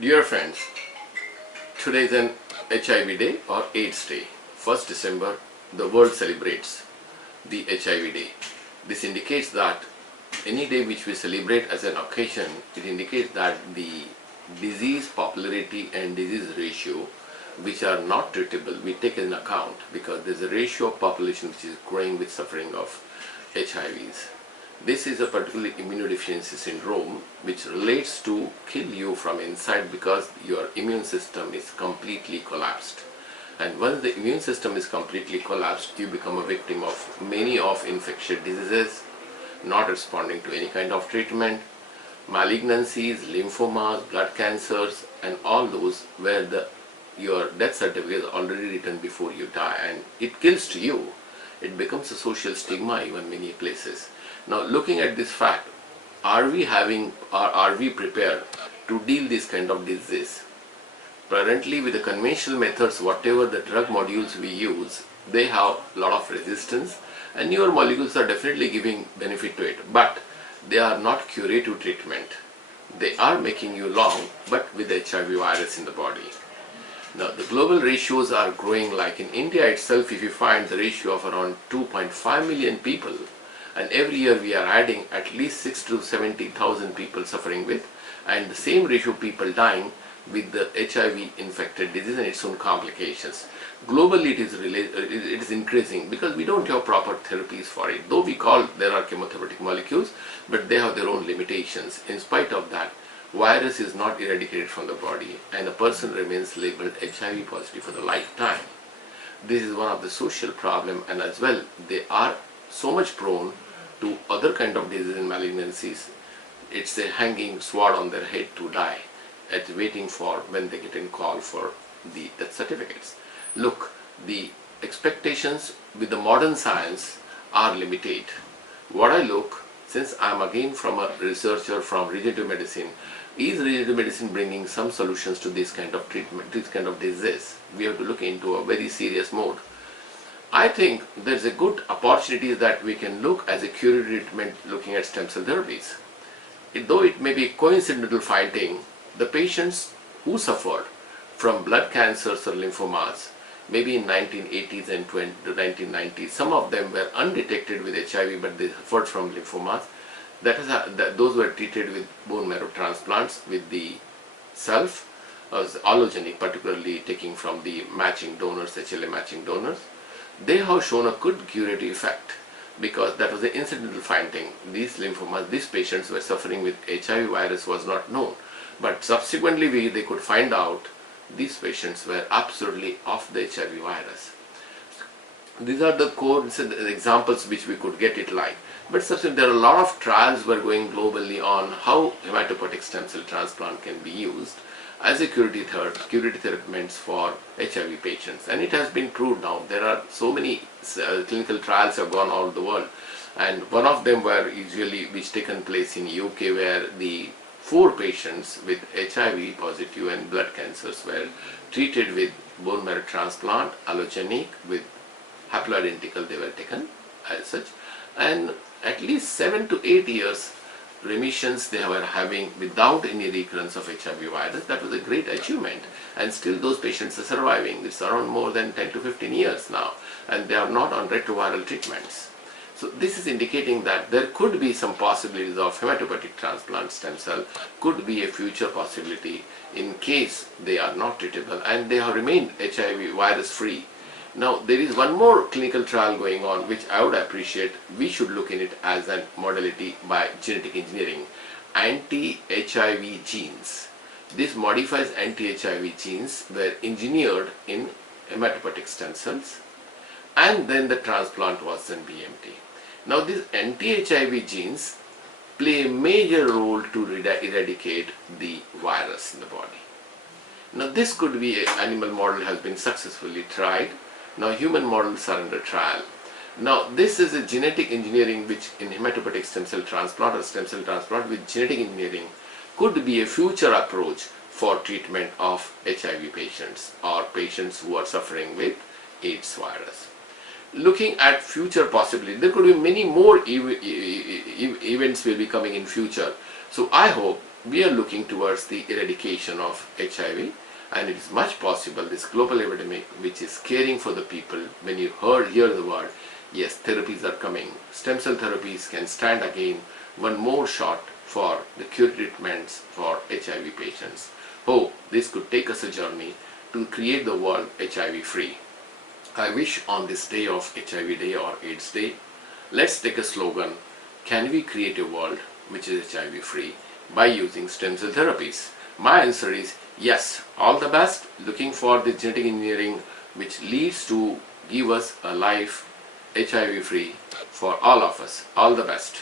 Dear friends, today is an HIV Day or AIDS Day. 1st December, the world celebrates the HIV Day. This indicates that any day which we celebrate as an occasion, it indicates that the disease popularity and disease ratio which are not treatable, we take in account because there is a ratio of population which is growing with suffering of HIVs. This is a particularly immunodeficiency syndrome which relates to kill you from inside because your immune system is completely collapsed. And once the immune system is completely collapsed, you become a victim of many of infectious diseases, not responding to any kind of treatment, malignancies, lymphomas, blood cancers, and all those where your death certificate is already written before you die and it kills to you. It becomes a social stigma even many places. Now, looking at this fact, are we prepared to deal this kind of disease? Currently, with the conventional methods, whatever the drug modules we use, they have a lot of resistance, and newer molecules are definitely giving benefit to it, but they are not curative treatment. They are making you long, but with the HIV virus in the body. Now, the global ratios are growing. Like in India itself, if you find the ratio of around 2.5 million people, and every year we are adding at least 60 to 70,000 people suffering with, and the same ratio of people dying with the HIV infected disease and its own complications. Globally it is increasing because we don't have proper therapies for it. Though we call there are chemotherapeutic molecules, but they have their own limitations. In spite of that, virus is not eradicated from the body and a person remains labeled HIV positive for the lifetime. This is one of the social problem, and as well they are so much prone to other kind of diseases and malignancies. It's a hanging sword on their head to die, at waiting for when they get in call for the death certificates. Look, the expectations with the modern science are limited. What I look, since I'm again from a researcher from regenerative medicine, is regenerative medicine bringing some solutions to this kind of treatment, this kind of disease? We have to look into a very serious mode. I think there's a good opportunity that we can look as a curative treatment looking at stem cell therapies. Though it may be a coincidental finding, the patients who suffered from blood cancers or lymphomas, maybe in 1980s and 1990s, some of them were undetected with HIV, but they suffered from lymphomas. Those were treated with bone marrow transplants with the self, as allogenic, particularly taking from the matching donors, HLA matching donors. They have shown a good curative effect because that was the incidental finding. These lymphomas, these patients were suffering with HIV virus was not known, but subsequently they could find out these patients were absolutely off the HIV virus. These are the core examples which we could get it like. But subsequently there are a lot of trials were going globally on how hematopoietic stem cell transplant can be used as a curative treatments for HIV patients, and it has been proved now. There are so many clinical trials have gone all over the world, and one of them were which taken place in UK, where the 4 patients with HIV positive and blood cancers were treated with bone marrow transplant, allogenic, with haploidentical they were taken as such, and at least 7 to 8 years remissions they were having without any recurrence of HIV virus. That was a great achievement, and still those patients are surviving. It's around more than 10 to 15 years now, and they are not on retroviral treatments. So this is indicating that there could be some possibilities of hematopoietic transplant stem cell, could be a future possibility in case they are not treatable and they have remained HIV virus free. Now, there is one more clinical trial going on which I would appreciate we should look in it as a modality by genetic engineering. Anti-HIV genes. This modifies anti-HIV genes were engineered in hematopoietic stem cells, and then the transplant was in BMT. Now, these anti-HIV genes play a major role to eradicate the virus in the body. Now, this could be an animal model has been successfully tried. Now, human models are under trial. Now, this is a genetic engineering which in hematopoietic stem cell transplant or stem cell transplant with genetic engineering could be a future approach for treatment of HIV patients or patients who are suffering with AIDS virus. Looking at future possibilities, there could be many more events will be coming in future. So I hope we are looking towards the eradication of HIV, and it is much possible this global epidemic which is caring for the people. When you hear the word, yes, therapies are coming. Stem cell therapies can stand again one more shot for the cure treatments for HIV patients. Oh, this could take us a journey to create the world HIV free. I wish on this day of HIV Day or AIDS Day, let's take a slogan, can we create a world which is HIV free by using stem cell therapies? My answer is yes. All the best. Looking for the genetic engineering which leads to give us a life HIV free for all of us. All the best.